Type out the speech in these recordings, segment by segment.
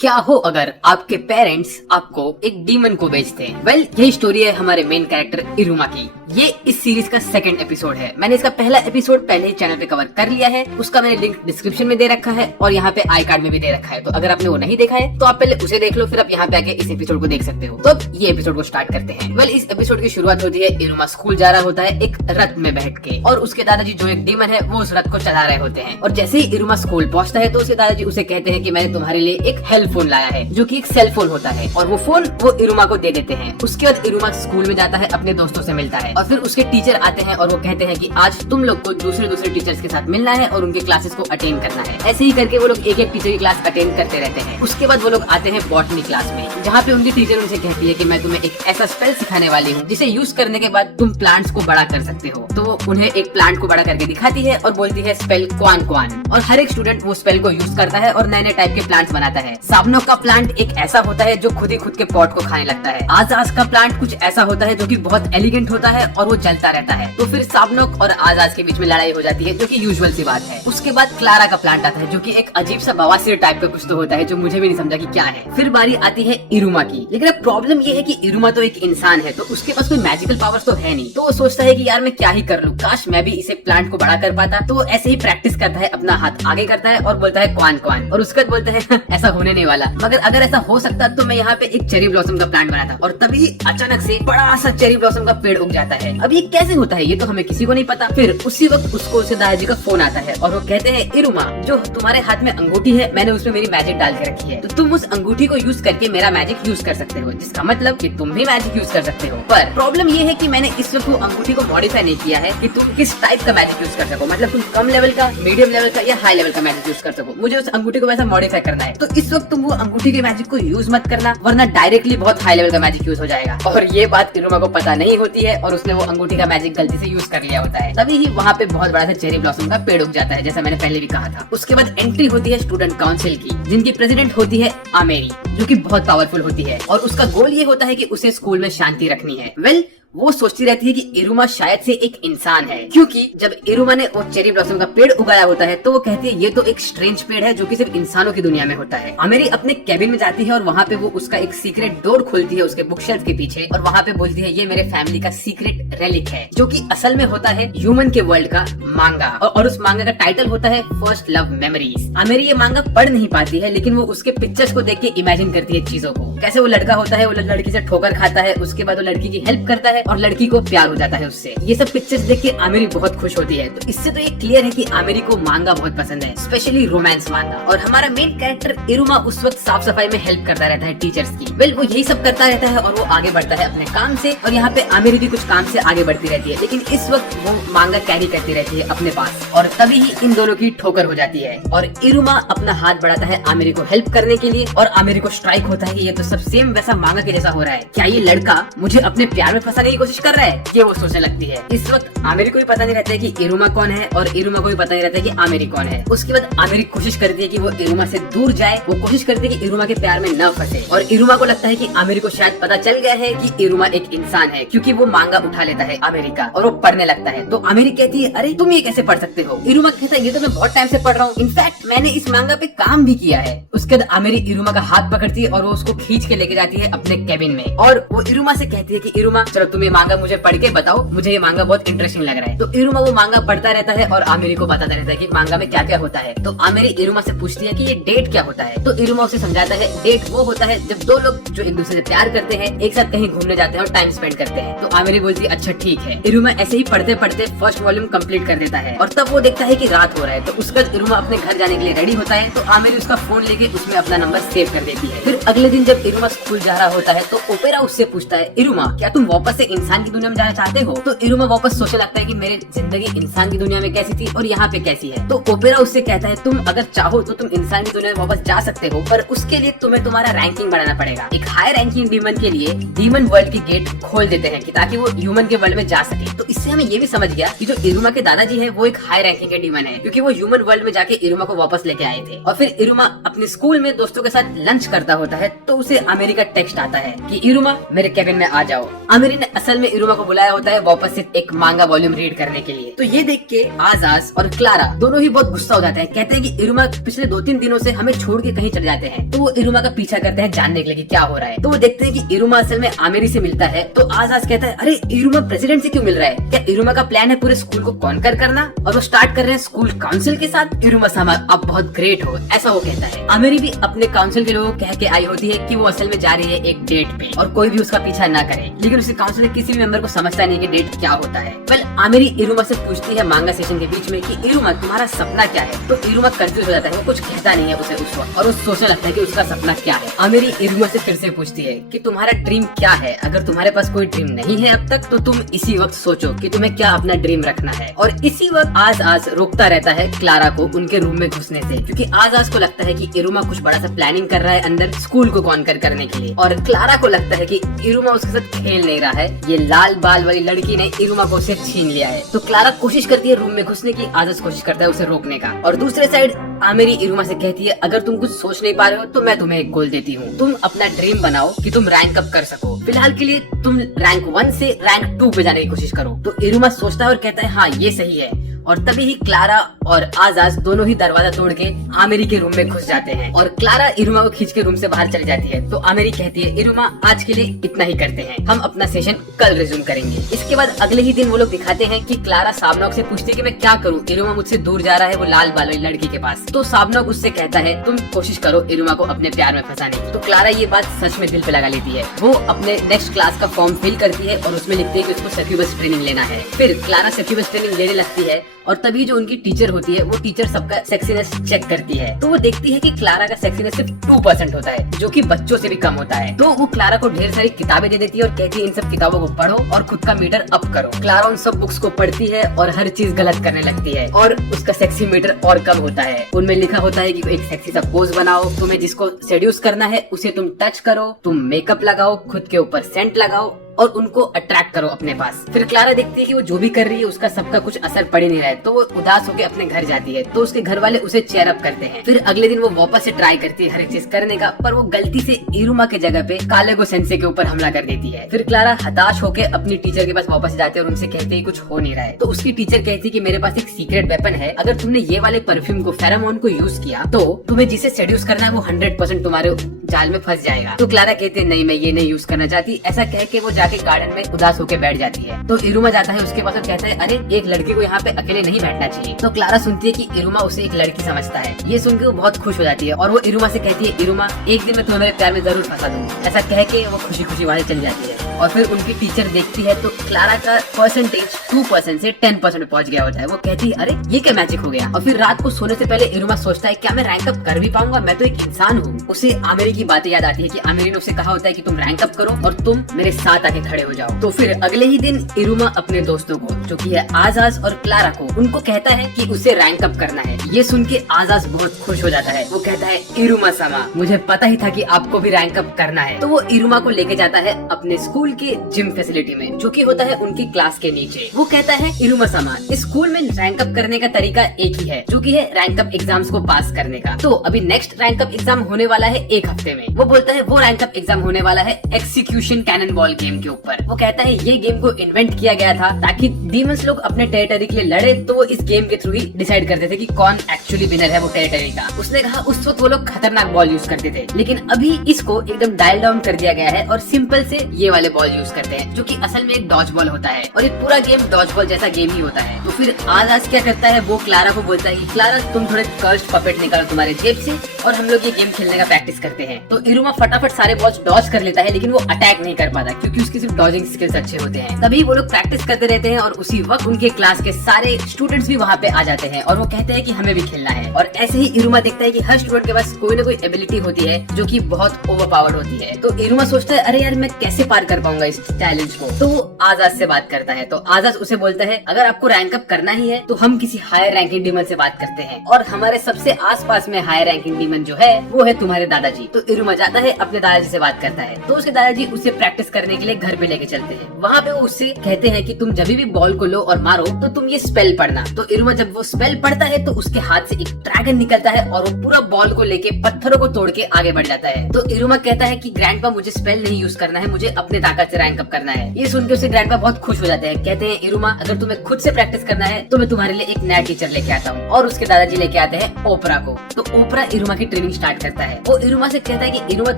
क्या हो अगर आपके पेरेंट्स आपको एक डीमन को बेचते हैं। वेल, यही स्टोरी है हमारे मेन कैरेक्टर इरुमा की। ये इस सीरीज का सेकंड एपिसोड है। मैंने इसका पहला एपिसोड पहले ही चैनल पे कवर कर लिया है, उसका मैंने लिंक डिस्क्रिप्शन में दे रखा है और यहाँ पे आई कार्ड में भी दे रखा है। तो अगर आपने वो नहीं देखा है तो आप पहले उसे देख लो, फिर आप यहाँ पे आके इस एपिसोड को देख सकते हो। तो अब ये एपिसोड को स्टार्ट करते हैं। वेल, इस एपिसोड की शुरुआत होती है इरुमा स्कूल जा रहा होता है एक रथ में बैठ के, और उसके दादाजी जो एक डीमन है वो उस रथ को चला रहे होते हैं। और जैसे ही इरुमा स्कूल पहुंचता है तो उसके दादाजी उसे कहते हैं कि मैंने तुम्हारे लिए एक हेल्प फोन लाया है, जो कि एक सेल फोन होता है, और वो फोन वो इरुमा को दे देते हैं। उसके बाद इरुमा स्कूल में जाता है, अपने दोस्तों से मिलता है, और फिर उसके टीचर आते हैं और वो कहते हैं कि आज तुम लोग को दूसरे टीचर्स के साथ मिलना है और उनके क्लासेस को अटेंड करना है। ऐसे ही करके वो लोग एक एक टीचर की क्लास अटेंड करते रहते हैं। उसके बाद वो लोग आते हैं बॉटनी क्लास में, जहाँ पे उनकी टीचर उनसे कहती है कि मैं तुम्हें एक ऐसा स्पेल सिखाने वाली हूँ जिसे यूज करने के बाद तुम प्लांट्स को बड़ा कर सकते हो। तो वो उन्हें एक प्लांट को बड़ा करके दिखाती है और बोलती है स्पेल क्वान क्वान, और हर एक स्टूडेंट वो स्पेल को यूज करता है और नए नए टाइप के प्लांट्स बनाता है। साबनोक का प्लांट एक ऐसा होता है जो खुद ही खुद के पॉट को खाने लगता है। आजाज का प्लांट कुछ ऐसा होता है जो कि बहुत एलिगेंट होता है और वो जलता रहता है। तो फिर साबनोक और आजाज के बीच में लड़ाई हो जाती है, जो कि यूजुअल सी बात है। उसके बाद क्लारा का प्लांट आता है, जो कि एक अजीब सा बवासीर टाइप का कुछ तो होता है, जो मुझे भी नहीं समझा कि क्या है। फिर बारी आती है इरुमा की, लेकिन अब प्रॉब्लम ये है कि इरुमा तो एक इंसान है, तो उसके पास कोई मैजिकल पावर्स तो है नहीं। तो वो सोचता है कि यार मैं क्या ही कर लूं, काश मैं भी इसे प्लांट को बड़ा कर पाता। तो ऐसे ही प्रैक्टिस करता है, अपना हाथ आगे करता है और बोलता है क्वान क्वान, और उसके बाद बोलता है ऐसा होने नहीं वाला, मगर अगर ऐसा हो सकता तो मैं यहाँ पे एक चेरी ब्लॉसम का प्लांट बनाता। और तभी अचानक से बड़ा सा चेरी ब्लॉसम का पेड़ उग जाता है। अब ये कैसे होता है ये तो हमें किसी को नहीं पता। फिर उसी वक्त उसको उसके दादाजी का फोन आता है और वो कहते हैं इरुमा, जो तुम्हारे हाथ में अंगूठी है मैंने उसमें मेरी मैजिक डाल के रखी है, तो तुम उस अंगूठी को यूज करके मेरा मैजिक यूज कर सकते हो, जिसका मतलब कि तुम भी मैजिक यूज कर सकते हो। पर प्रॉब्लम ये है कि मैंने इस वक्त वो अंगूठी को मॉडिफाई नहीं किया है कि तुम किस टाइप का मैजिक यूज कर सको, मतलब तुम कम लेवल का, मीडियम लेवल का या हाई लेवल का मैजिक यूज कर सको। मुझे उस अंगूठी को वैसा मॉडिफाई करना है। तो इस वक्त तुम वो अंगूठी के मैजिक को यूज मत करना, वरना डायरेक्टली बहुत हाई लेवल का मैजिक यूज हो जाएगा। और ये बात इरुमा को पता नहीं होती है और उसने वो अंगूठी का मैजिक गलती से यूज कर लिया होता है। तभी ही वहाँ पे बहुत बड़ा सा चेरी ब्लॉसम का पेड़ उग जाता है, जैसा मैंने पहले भी कहा था। उसके बाद एंट्री होती है स्टूडेंट काउंसिल की, जिनकी प्रेसिडेंट होती है आमेरी, जो कि बहुत पावरफुल होती है, और उसका गोल ये होता है कि उसे स्कूल में शांति रखनी है। वेल, वो सोचती रहती है कि इरुमा शायद से एक इंसान है, क्योंकि जब इरुमा ने वो चेरी ब्लॉसम का पेड़ उगाया होता है तो वो कहती है ये तो एक स्ट्रेंज पेड़ है जो कि सिर्फ इंसानों की दुनिया में होता है। आमेरी अपने कैबिन में जाती है और वहाँ पे वो उसका एक सीक्रेट डोर खोलती है उसके बुक शेल्फ के पीछे, और वहाँ पे बोलती है ये मेरे फैमिली का सीक्रेट रेलिक है, जो कि असल में होता है ह्यूमन के वर्ल्ड का मांगा, और उस मांगा का टाइटल होता है फर्स्ट लव मेमोरीज। आमेरी ये मांगा पढ़ नहीं पाती है, लेकिन वो उसके पिक्चर्स को देख के इमेजिन करती है चीजों को, कैसे वो लड़का होता है, वो लड़की से ठोकर खाता है, उसके बाद वो लड़की की हेल्प करता है और लड़की को प्यार हो जाता है उससे। ये सब पिक्चर्स देख के आमेरी बहुत खुश होती है। तो इससे तो ये क्लियर है कि आमेरी को मांगा बहुत पसंद है, स्पेशली रोमांस मांगा। और हमारा मेन कैरेक्टर इरुमा उस वक्त साफ सफाई में हेल्प करता रहता है टीचर्स की। वेल, वो यही सब करता रहता है और वो आगे बढ़ता है अपने काम से, और यहाँ पे आमेरी भी कुछ काम से आगे बढ़ती रहती है, लेकिन इस वक्त वो मांगा कैरी करती रहती है अपने पास, और तभी ही इन दोनों की ठोकर हो जाती है और इरुमा अपना हाथ बढ़ाता है आमेरी को हेल्प करने के लिए, और आमेरी को स्ट्राइक होता है कि ये तो सब सेम वैसा मांगा के जैसा हो रहा है, क्या ये लड़का मुझे अपने प्यार में फंसाने की कोशिश कर रहा है, ये वो सोचने लगती है। इस वक्त आमेरी को भी पता नहीं रहता है कि इरुमा कौन है, और इरुमा को भी पता नहीं रहता है कि आमेरी कौन है। उसके बाद आमेरी कोशिश करती है कि वो इरुमा से दूर जाए, वो कोशिश करती है कि इरुमा के प्यार में न फंसे, और इरुमा को लगता है कि आमेरी को शायद पता चल गया है कि इरुमा एक इंसान है, क्योंकि वो मांगा उठा लेता है आमेरी का और वो पढ़ने लगता है। तो आमेरी कहती है अरे तुम ये कैसे पढ़ सकते हो? इरुमा कहता है ये तो मैं बहुत टाइम से पढ़ रहा हूँ, इनफैक्ट मैंने इस मांगा पे काम भी किया है। उसके बाद आमेरी इरुमा का हाथ पकड़ती है और वो उसको खींच के लेके जाती है अपने केबिन में, और वो इरुमा से कहती है कि इरुमा चलो तुम ये मांगा मुझे पढ़ के बताओ, मुझे ये मांगा बहुत इंटरेस्टिंग लग रहा है। तो इरुमा वो मांगा पढ़ता रहता है और आमेरी को बताता रहता है कि मांगा में क्या क्या होता है। तो आमेरी इरुमा से पूछती है कि ये डेट क्या होता है? तो इरुमा उसे समझाता है डेट वो होता है जब दो लोग जो एक दूसरे से प्यार करते हैं एक साथ कहीं घूमने जाते हैं और टाइम स्पेंड करते हैं। तो आमेरी बोलती है अच्छा ठीक है। इरुमा ऐसे ही पढ़ते पढ़ते फर्स्ट वॉल्यूम कंप्लीट कर देता है, और तब वो देखता है कि रात हो रहा है। तो उसका इरुमा अपने घर जाने के लिए रेडी होता है, तो आमेरी उसका फोन लेके उसमें अपना नंबर सेव कर देती है। फिर अगले दिन जब इरुमा स्कूल जा रहा होता है तो ओपेरा उससे पूछता है इरुमा क्या तुम वापस से इंसान की दुनिया में जाना चाहते हो? तो इरुमा वापस सोचने लगता है कि मेरी जिंदगी इंसान की दुनिया में कैसी थी और यहाँ पे कैसी है। तो ओपेरा उससे कहता है तुम अगर चाहो तो तुम इंसान की दुनिया में वापस जा सकते हो, पर उसके लिए तुम्हें तुम्हारा रैंकिंग बढ़ाना पड़ेगा। एक हाई रैंकिंग डीमन के लिए डीमन वर्ल्ड की गेट खोल देते हैं कि ताकि वो ह्यूमन के वर्ल्ड में जा सके। तो इससे हमें ये भी समझ गया कि जो इरुमा के दादाजी है वो एक हाई रैंकिंग के डीमन है, क्योंकि वो ह्यूमन वर्ल्ड में जाके इरुमा को वापस लेके आए थे। और फिर इरुमा अपने स्कूल में दोस्तों के साथ लंच करता होता है, तो उसे आमेरी का टेक्स्ट आता है कि इरुमा मेरे केबिन में आ जाओ। आमेरी ने असल में इरुमा को बुलाया होता है वापस से एक मांगा वॉल्यूम रीड करने के लिए। तो ये देख के आजाज और क्लारा दोनों ही बहुत गुस्सा हो जाते हैं। कहते हैं कि इरुमा पिछले 2-3 दिनों से हमें छोड़ के कहीं चले जाते हैं। तो वो इरुमा का पीछा करते हैं जानने के लिए कि क्या हो रहा है। तो वो देखते हैं कि इरुमा असल में आमिरी से मिलता है। तो आजाज कहता है, अरे इरुमा प्रेसिडेंट से क्यों मिल रहा है? क्या इरुमा का प्लान है पूरे स्कूल को कॉन्कर करना? और वो स्टार्ट कर रहे हैं स्कूल काउंसिल के साथ। इरुमा सामा आप बहुत ग्रेट हो, ऐसा वो कहता है। आमिरी भी अपने काउंसिल के लोगों को कह के आई होती है कि वो असल में जा रही है एक डेट पे और कोई भी उसका पीछा ना करे। लेकिन उसे काउंसिल के किसी भी मेंबर को समझता नहीं कि डेट क्या होता है। वेल आमिरी इरुमा से पूछती है मांगा सेशन के बीच में कि इरुमा तुम्हारा सपना क्या है? तो इरुमा कंफ्यूज हो जाता है, वो कुछ कहता नहीं है उसे उस वक्त और वो सोचने लगता है कि उसका सपना क्या है। आमिरी इरुमा से फिर से पूछती है कि तुम्हारा ड्रीम क्या है? अगर तुम्हारे पास कोई ड्रीम नहीं है अब तक तो तुम इसी वक्त सोचो कि तुम्हें क्या अपना ड्रीम रखना है। और इसी वक्त आज रोकता रहता है क्लारा को उनके रूम में घुसने से, क्योंकि आज को लगता है कि इरुमा कुछ बड़ा सा प्लानिंग कर रहा है अंदर स्कूल को कॉन्कर करने के लिए। और क्लारा को लगता है कि इरुमा उसके साथ खेल नहीं रहा है, ये लाल बाल वाली लड़की ने इरुमा को उससे छीन लिया है। तो क्लारा कोशिश करती है रूम में घुसने की, आजाद कोशिश करता है उसे रोकने का। और दूसरे साइड आमिरी इरुमा से कहती है, अगर तुम कुछ सोच नहीं पा रहे हो तो मैं तुम्हें एक गोल देती हूँ, तुम अपना ड्रीम बनाओ कि तुम रैंक अप कर सको। फिलहाल के लिए तुम रैंक 1 से रैंक 2 पे जाने की कोशिश करो। तो इरुमा सोचता है और कहता है हाँ ये सही है। और तभी ही क्लारा और आजाद दोनों ही दरवाजा तोड़ के आमिरी के रूम में घुस जाते हैं और क्लारा इरुमा को खींच के रूम से बाहर चली जाती है। तो आमिरी कहती है, इरुमा आज के लिए इतना ही करते हैं, हम अपना सेशन कल रिज्यूम करेंगे। इसके बाद अगले ही दिन वो लोग दिखाते हैं कि क्लारा साबनौक से पूछती है कि मैं क्या करूँ, इरुमा मुझसे दूर जा रहा है वो लाल बाल वाली लड़की के पास। तो साबनौक उससे कहता है तुम कोशिश करो इरुमा को अपने प्यार में फंसाने की। तो क्लारा ये बात सच में दिल पे लगा लेती है। वो अपने नेक्स्ट क्लास का फॉर्म फिल करती है और उसमें लिखती है कि उसको सक्यूबस ट्रेनिंग लेना है। फिर क्लारा सक्यूबस ट्रेनिंग लेने लगती है और तभी जो उनकी टीचर होती है वो टीचर सबका सेक्सीनेस चेक करती है। तो वो देखती है कि क्लारा का सेक्सीनेस सिर्फ 2% होता है, जो कि बच्चों से भी कम होता है। तो वो क्लारा को ढेर सारी किताबें दे देती है और कहती है इन सब किताबों को पढ़ो और खुद का मीटर अप करो। क्लारा उन सब बुक्स को पढ़ती है और हर चीज गलत करने लगती है और उसका सेक्सी मीटर और कम होता है। उनमें लिखा होता है कि एक सेक्सी सा पोज बनाओ, तुम्हें जिसको सेड्यूस करना है उसे तुम टच करो, तुम मेकअप लगाओ, खुद के ऊपर सेंट लगाओ और उनको अट्रैक्ट करो अपने पास। फिर क्लारा देखती है कि वो जो भी कर रही है उसका सबका कुछ असर पड़ ही नहीं रहा है। तो वो उदास होकर अपने घर जाती है। तो उसके घर वाले उसे चेयर अप करते हैं। फिर अगले दिन वो वापस से ट्राई करती है हर एक चीज करने का, पर वो गलती से इरुमा के जगह पे कालेगो सेंसे के ऊपर हमला कर देती है। फिर क्लारा हताश होकर अपनी टीचर के पास वापस जाते हैं और उनसे कहते हैं कुछ हो नहीं रहा है। तो उसकी टीचर कहती है कि मेरे पास एक सीक्रेट वेपन है, अगर तुमने ये वाले परफ्यूम को फेरोमोन को यूज किया तो तुम्हें जिसे सेड्यूस करना है वो 100% तुम्हारे जाल में फंस जाएगा। तो क्लारा कहते हैं नहीं मैं ये नहीं यूज करना चाहती। ऐसा कह के वो जाके गार्डन में उदास होकर बैठ जाती है। तो इरुमा जाता है उसके पास और कहता है अरे एक लड़के को यहाँ पे अकेले नहीं बैठना चाहिए। तो क्लारा सुनती है कि इरुमा उसे एक लड़की समझता है। ये सुन के वो बहुत खुश हो जाती है और वो इरुमा से कहती है इरुमा एक दिन मैं तुम्हें मेरे प्यार में जरूर फंसा दूंगी। ऐसा कह के वो खुशी खुशी वहाँ चली जाती है। और फिर उनकी टीचर देखती है तो क्लारा का परसेंटेज 2% से 10% में पहुंच गया होता है। वो कहती है अरे ये क्या मैजिक हो गया। और फिर रात को सोने से पहले इरुमा सोचता है क्या मैं रैंक अप कर भी पाऊंगा, मैं तो एक इंसान हूँ। उसे आमिरी की बातें याद आती है कि आमिरी ने उसे कहा होता है कि तुम रैंक अप करो और तुम मेरे साथ आके खड़े हो जाओ। तो फिर अगले ही दिन इरुमा अपने दोस्तों को जो कि है आजाज और क्लारा को उनको कहता है कि उसे रैंक अप करना है। ये सुन के आजाज बहुत खुश हो जाता है। वो कहता है इरुमा सामा मुझे पता ही था कि आपको भी रैंक अप करना है। तो वो इरुमा को लेके जाता है अपने स्कूल के जिम फैसिलिटी में जो कि होता है उनकी क्लास के नीचे। वो कहता है इरुमा सामा इस स्कूल में रैंक अप करने का तरीका एक ही है जो कि है रैंक अप एग्जाम्स को पास करने का। तो अभी नेक्स्ट रैंक अप एग्जाम होने वाला है एक हफ्ते में। वो बोलता है वो रैंक अप एग्जाम होने वाला है एक्सिक्यूशन कैनन बॉल गेम के ऊपर। वो कहता है ये गेम को इन्वेंट किया गया था ताकि डीमंस लोग अपने टेरिटरी के लिए लड़े, तो वो इस गेम के थ्रू ही डिसाइड करते थे कि कौन एक्चुअली विनर है वो टेरिटरी का। उसने कहा उस वक्त वो लोग खतरनाक बॉल यूज करते थे, लेकिन अभी इसको एकदम डायल डाउन कर दिया गया है और सिंपल से ये वाले बॉल यूज करते हैं जो कि असल में एक डॉज बॉल होता है और ये पूरा गेम डॉज बॉल जैसा गेम ही होता है। तो फिर आजाज क्या करता है वो क्लारा को बोलता है कि क्लारा तुम थोड़े कर्स्ड पपेट निकालो तुम्हारे जेब से और हम लोग ये गेम खेलने का प्रैक्टिस करते हैं। तो इरुमा फटाफट सारे बॉल्स डॉज कर लेता है लेकिन वो अटैक नहीं कर पाता क्योंकि उसकी सिर्फ डॉजिंग स्किल्स अच्छे होते हैं। तभी वो लोग प्रैक्टिस करते रहते हैं और उसी वक्त उनके क्लास के सारे स्टूडेंट्स भी वहाँ पे आ जाते हैं और वो कहते हैं कि हमें भी खेलना है। और ऐसे ही इरुमा देखता है कि हर स्टूडेंट के पास कोई ना कोई एबिलिटी होती है जो कि बहुत ओवरपावर्ड होती है। तो इरुमा सोचता है अरे यार मैं कैसे पार कर पाऊंगा इस चैलेंज को। तो वो आजाद से बात करता है। तो आजाद उसे बोलता है अगर आपको रैंक अप करना ही है तो हम किसी हायर रैंकिंग डीमन से बात करते हैं और हमारे सबसे आसपास में हायर रैंकिंग डीमन जो है वो है तुम्हारे दादाजी। तो इरुमा जाता है अपने दादाजी से बात करता है। तो उसके दादाजी उसे प्रैक्टिस करने के लिए घर पे लेके चलते हैं। वहाँ पे वो उससे कहते हैं कि तुम जब भी बॉल को लो और मारो तो तुम ये स्पेल पढ़ना। तो इरुमा जब वो स्पेल पढ़ता है तो उसके हाथ से एक ड्रैगन निकलता है और वो पूरा बॉल को लेके पत्थरों को तोड़ के आगे बढ़ जाता है। तो इरुमा कहता है कि ग्रैंडपा मुझे स्पेल नहीं यूज करना है, मुझे अपने ताकत से रैंक अप करना है। ये सुन के उसे ग्रैंडपा बहुत खुश हो जाते हैं। कहते हैं इरुमा अगर तुम्हें खुद से प्रैक्टिस करना है तो मैं तुम्हारे लिए एक नया टीचर लेके आता हूँ। और उसके दादाजी लेके आते हैं ओपरा को। तो ओपरा इरुमा की ट्रेनिंग स्टार्ट करता है। वो इरुमा से कहता है कि इरुमा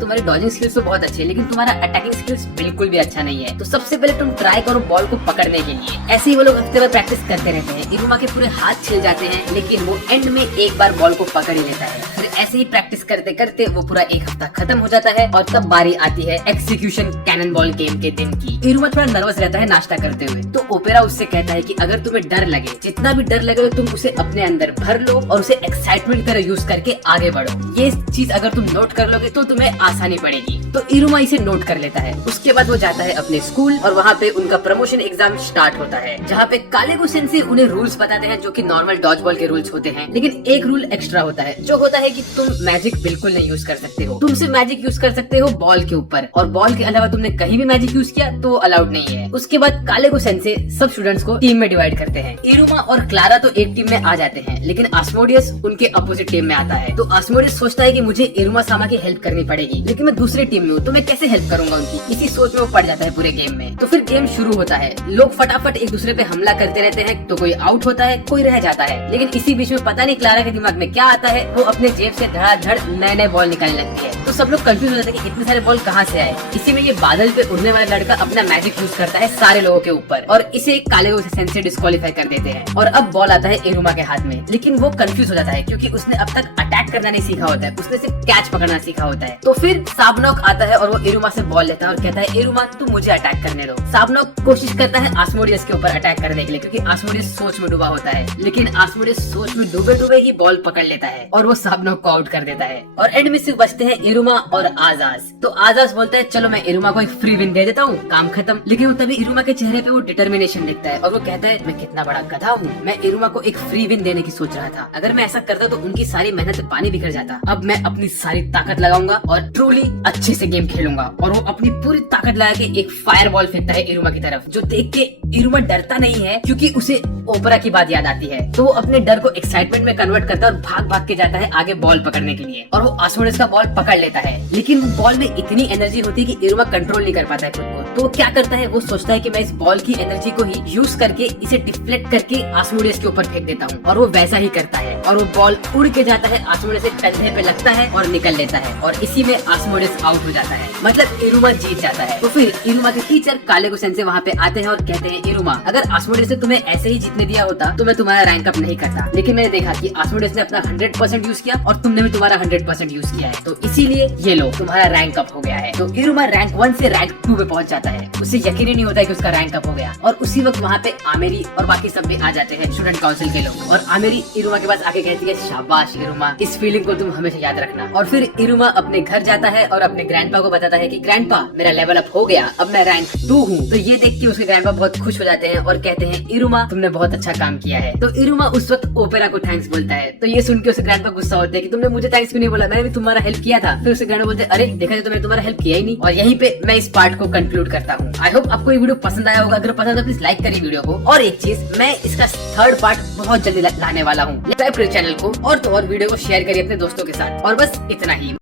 तुम्हारी डॉजिंग स्किल्स तो बहुत अच्छी है लेकिन तुम्हारा अटैकिंग स्किल्स बिल्कुल भी अच्छा नहीं है। तो सबसे पहले तुम ट्राई करो बॉल को पकड़ने के लिए। ऐसे ही वो लोग हफ्ते भर प्रैक्टिस करते रहते हैं। इरुमा के पूरे हाथ छिल जाते हैं लेकिन वो एंड में एक बार बॉल को पकड़ ही लेता है। फिर ऐसे ही प्रैक्टिस करते करते वो पूरा एक हफ्ता खत्म हो जाता है और तब बारी आती है एक्सिक्यूशन कैनन बॉल गेम के दिन की। इरुमा थोड़ा नर्वस रहता है नाश्ता करते हुए। तो ओपेरा उससे कहता है कि अगर तुम्हें डर लगे, जितना भी डर लगे, तो तुम उसे अपने अंदर भर लो और उसे एक्साइटमेंट की तरह यूज करके आगे बढ़ो। ये चीज अगर तुम नोट कर लोगे तो तुम्हें आसानी पड़ेगी। तो इरुमा इसे नोट कर लेता है। उसके बाद वो जाता है अपने स्कूल और वहाँ पे उनका प्रमोशन एग्जाम स्टार्ट होता है, जहाँ पे कालेगो सेंसेई उन्हें रूल्स बताते हैं जो कि नॉर्मल डॉज बॉल के रूल्स होते हैं। लेकिन एक रूल एक्स्ट्रा होता है जो होता है कि तुम मैजिक बिल्कुल नहीं यूज कर सकते हो। तुम सिर्फ मैजिक यूज कर सकते हो बॉल के ऊपर, और बॉल के अलावा तुमने कहीं भी मैजिक यूज किया तो अलाउड नहीं है। उसके बाद कालेगो सेंसेई सब स्टूडेंट्स को टीम में डिवाइड करते हैं। इरुमा और क्लारा तो एक टीम में आ जाते हैं लेकिन आस्मोडियस उनके अपोजिट टीम में आता है। तो आस्मोडियस सोचता है कि मुझे इरुमा सामा की हेल्प करनी पड़ेगी लेकिन मैं दूसरे टीम में हूँ तो मैं कैसे हेल्प करूंगा उनकी। इसी सोच में वो पड़ जाता है पूरे गेम में। तो फिर गेम शुरू होता है। लोग फटाफट एक दूसरे पे हमला करते रहते हैं। तो कोई आउट होता है, कोई रह जाता है। लेकिन इसी बीच में पता नहीं क्लारा के दिमाग में क्या आता है, वो अपने जेब से धड़ाधड़ नए नए बॉल निकालने लगती है। तो सब लोग कंफ्यूज हो जाते हैं कि इतने सारे बॉल कहाँ से आए। इसी में ये बादल पे उड़ने वाला लड़का अपना मैजिक यूज करता है सारे लोगों के ऊपर और इसे कालेगो सेंसेई डिस्क्वालीफाई कर देते हैं। और अब बॉल आता है इरुमा के हाथ में, लेकिन वो कंफ्यूज हो जाता है क्योंकि उसने अब तक अटैक करना नहीं सीखा होता है, उसने सिर्फ कैच पकड़ना सीखा होता है। तो फिर साबनॉक आता है और वो इरुमा से बॉल लेता है और कहता है इरुमा तुम मुझे अटैक करने दो। साबनॉक कोशिश करता है आस्मोडियस के ऊपर अटैक करने के लिए क्योंकि आस्मोडियस सोच में डूबा होता है, लेकिन आस्मोडियस सोच में डूबे डूबे ही बॉल पकड़ लेता है और वो साबनॉक को आउट कर देता है। और एंड में सिर्फ बचते हैं इरुमा और आजाज। तो आजाज बोलता है चलो मैं इरुमा को एक फ्री विन दे देता हूँ, काम खत्म। लेकिन तभी इरुमा के चेहरे पे वो डिटर्मिनेशन दिखता है और वो कहता है मैं कितना बड़ा गधा हूँ, मैं इरुमा को एक फ्री विन देने की सोच रहा था। अगर मैं ऐसा करता तो उनकी सारी मेहनत पानी बिखर जाता। अब मैं अपनी सारी ताकत लगाऊंगा और ट्रूली अच्छे से गेम खेलूंगा। और वो अपनी पूरी ताकत लगा के एक फायर बॉल फेंकता है इरुमा की तरफ, जो देख के इरुमा डरता नहीं है क्योंकि उसे ओपरा की बात याद आती है। तो वो अपने डर को एक्साइटमेंट में कन्वर्ट करता है और भाग भाग के जाता है आगे बॉल पकड़ने के लिए और वो आस्मोडियस का बॉल पकड़ लेता है। लेकिन बॉल में इतनी एनर्जी होती है कि इरुमा कंट्रोल नहीं कर पाता है खुद को। तो वो क्या करता है, वो सोचता है कि मैं इस बॉल की एनर्जी को ही यूज करके इसे डिफ्लेक्ट करके आस्मोडियस के ऊपर फेंक देता हूँ। और वो वैसा ही करता है और वो बॉल उड़ के जाता है, आस्मोडियस के कंधे पे लगता है और निकल लेता है और इसी में आस्मोडियस आउट हो जाता है, मतलब इरुमा जीत जाता है। तो फिर इरुमा के टीचर कालेगो सेंसेई वहाँ पे आते हैं और कहते हैं इरुमा अगर आस्मोडियस ने तुम्हें ऐसे ही जीतने दिया होता तो मैं तुम्हारा रैंक अप नहीं करता, लेकिन मैंने देखा कि आस्मोडियस ने अपना 100% यूज किया और तुमने भी तुम्हारा 100% यूज किया है, तो इसीलिए ये लो तुम्हारा रैंक अप हो गया है। तो इरुमा रैंक 1 से रैंक 2 पे पहुंच जाता है। उसे यकीन ही नहीं होता है कि उसका रैंक अप हो गया। और उसी वक्त वहाँ पे आमेरी और बाकी सब भी आ जाते हैं, स्टूडेंट काउंसिल के लोग। और आमेरी इरुमा के पास आके कहती है शाबाश इरुमा, इस फीलिंग को तुम हमेशा याद रखना। और फिर इरुमा अपने घर जाता है और अपने ग्रैंडपा को बताता है कि ग्रैंडपा मेरा लेवल अप हो गया, अब मैं रैंक 2 हूँ। तो ये देख के उसके ग्रैंडपा बहुत खुश हो जाते हैं और कहते हैं इरुमा तुमने बहुत अच्छा काम किया है। तो इरुमा उस वक्त ओपेरा को थैंक्स बोलता है। तो ये सुन के उसे ग्रैंडपा गुस्सा होता है कि तुमने मुझे थैंक्स क्यों नहीं बोला, मैंने भी तुम्हारा हेल्प किया था। फिर उसे ग्रैंडपा बोलते हैं अरे देखा तो मैंने तुम्हारा हेल्प किया ही नहीं। और यहीं पे मैं इस पार्ट को कंक्लूड करता हूँ। आई होप आपको ये वीडियो पसंद आया होगा। अगर पसंद है तो प्लीज लाइक करिए वीडियो को। और एक चीज, मैं इसका 3rd पार्ट बहुत जल्दी लाने वाला हूँ। सब्सक्राइब करिए चैनल को और तो और वीडियो को शेयर करिए अपने दोस्तों के साथ। और बस इतना ही।